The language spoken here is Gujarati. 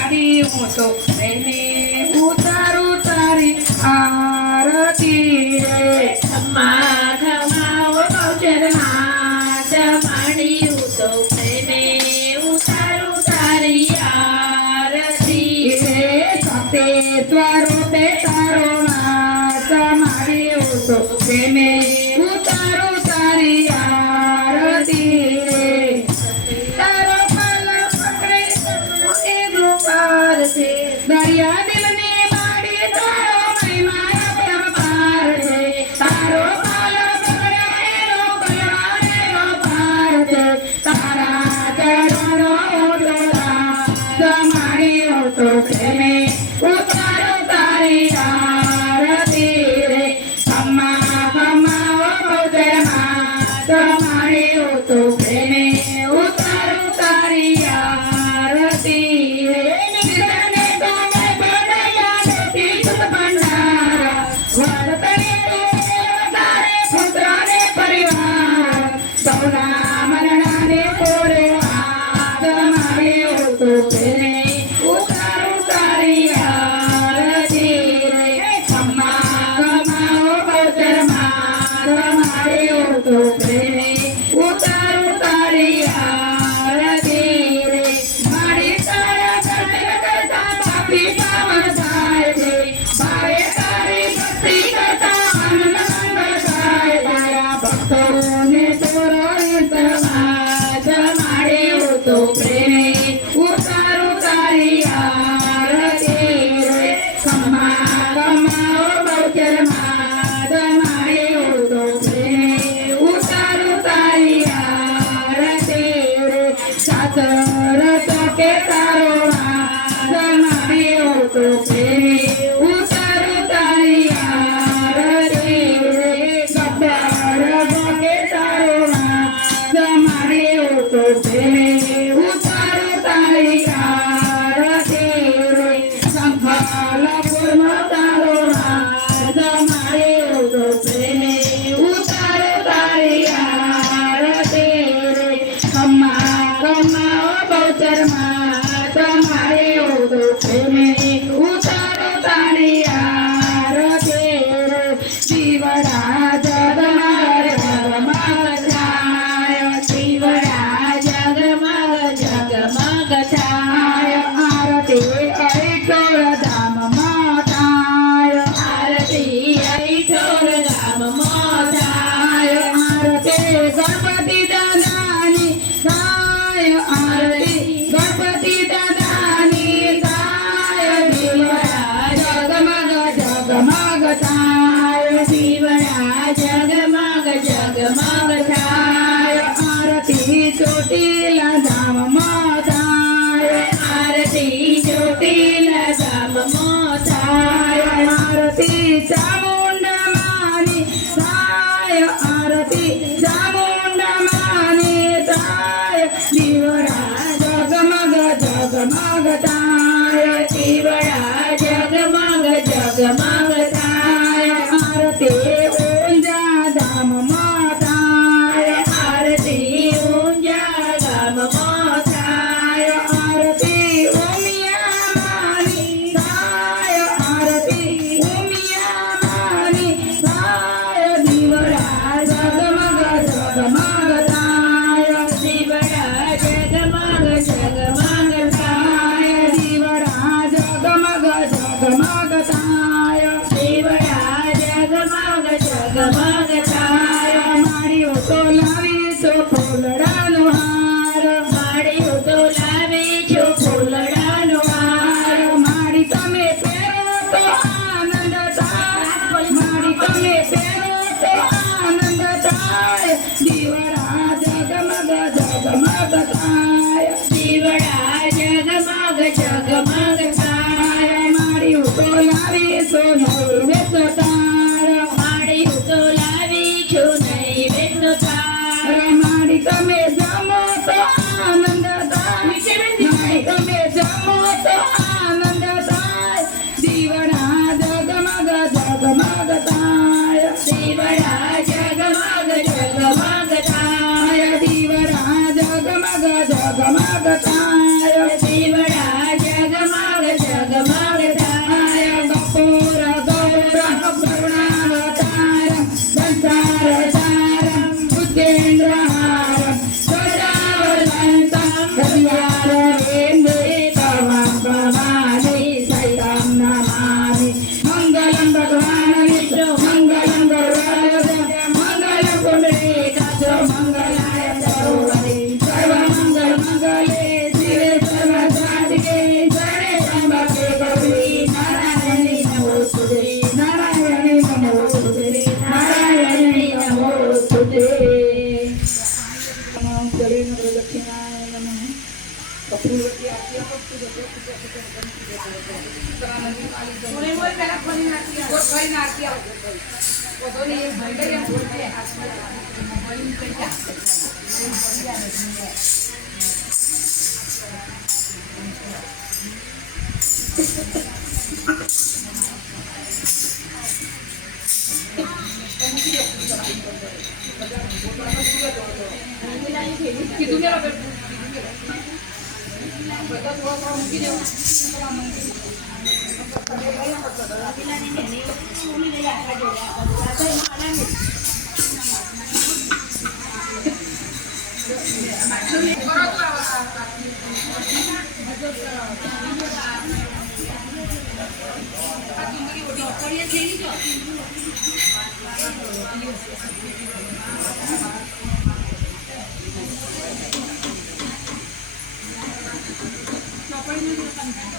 માડી હું તો એને ઉતારું તારી આરતી રે ખમ્મા ખમ્મા ઓ બહુચર માત માડી હું તો પ્રેમે ઉતારું તારી આરતી રે સતે સ્વરૂપે તારો નાથ માડી હું તો એને ઉતારું તારી આરતી રે તારો પાલો પકડે એ ગોપાલ છે દરિયા દિલને માડી તારો મહિમા અપરંપાર છે તારો પાલો પકડે એનો કલ્યાણેનો પાર છે તારા ચરણો ઉતરા માડી તો પ્રેમે ઉતારો તારી આરતી રે ખમ્મા ખમ્મા ઓ બહુચર માત માડી તો પ્રેમે ઉતારો તારી આરતી રે નિર્ધને તમે બનયા નથી સુત ભંડારા વર્તને તું તારે પુત્રને પરિવાર સૌના મરણાને કોરે આદ માડી તો પ્રેમે ઉતારો તારી આરતી રે ખમ્મા ખમ્મા ઓ બહુચર માત માડી તો પ્રેમે ઉતારો તારી આરતી રે મારી તારા દર્શન કરતા પાપી પાવન થાય છે ભાવે તારી ભક્તિ કરતા આનંદ મંગળ થાય તારા ભક્તોને તોરો સમાજ માડી તો પ્રેમે ઉતારો તારી આરતી રે ખમ્મા ખમ્મા ઓ બહુચર માત માડી તો પ્રેમે ઉતારો તારી આરતી રે સાચર તો કે તારો નાથ માડી તો પ્રેમે ઉતારો તારી આરતી રે ગબ્બર તો કે તારો નાથ માડી તો પ્રેમે ઉતારો તારી આરતી રે સંભાલપુરમાં તારો નાથ માડી તો પ્રેમે ઉતારો તારી આરતી રે ખમ્મા ખમ્મા ઓ બહુચર માત માડી તો પ્રેમે ઉતારો તારી આરતી રે જીવડા જગમગ જગમગ થાય શિવડા જગમગ જગમગ થાય આરતી અઈઠોર ધામમાં થાય આરતી અઈઠોર ગામમાં થાય આરતી ગણપતિ દાદાની થાય આરતી ગણપતિ દાદાની થાય જીવડા જગમગ જગમગ થાય શિવડા જગમગ જગમગ થાય આરતી ચોટીલા ધામમાં થાય આરતી ચોટીલા ગામમાં થાય આરતી ચામુંડા માની થાય આરતી ચામુંડા માની થાય જીવડા જગમગ જગમગ થાય શિવડા જગમગ જગમગ થાય આરતી ઊંઝા ધામમાં થાય આરતી ઊંઝા ગામમાં થાય આરતી ઉમિયા માની થાય આરતી ઉમિયા માની થાય દીવડા જગમગ જગમગ થાય શિવડા જગમગ જગમગ થાય દીવડા જગમગ જગમગ થાય શિવડા જગમગ જગમગ થાય મારી તો લાવી તો ફૂલડાનો હાર માડી તો લાવી છું ફૂલડાનો હાર મારી તમે પહેરો તો આનંદ થાય મારી તમે પહેરો તો આનંદ થાય દીવડા જગમગ જગમગ થાય શિવડા જગમગ જગમગ થાય મારી તો લાવી સોનો વેતો તાર માડી તો લાવી છું નૈવેદ્ય તાર મારી તમે જમો તો આનંદ થાય મારી તમે જમો તો આનંદ થાય દીવડા જગમગ જગમગ થાય શિવડા જગમગ જગમગ થાય દીવડા જગમગ જગમગ થાય શિવડા જગમગ ચોપડી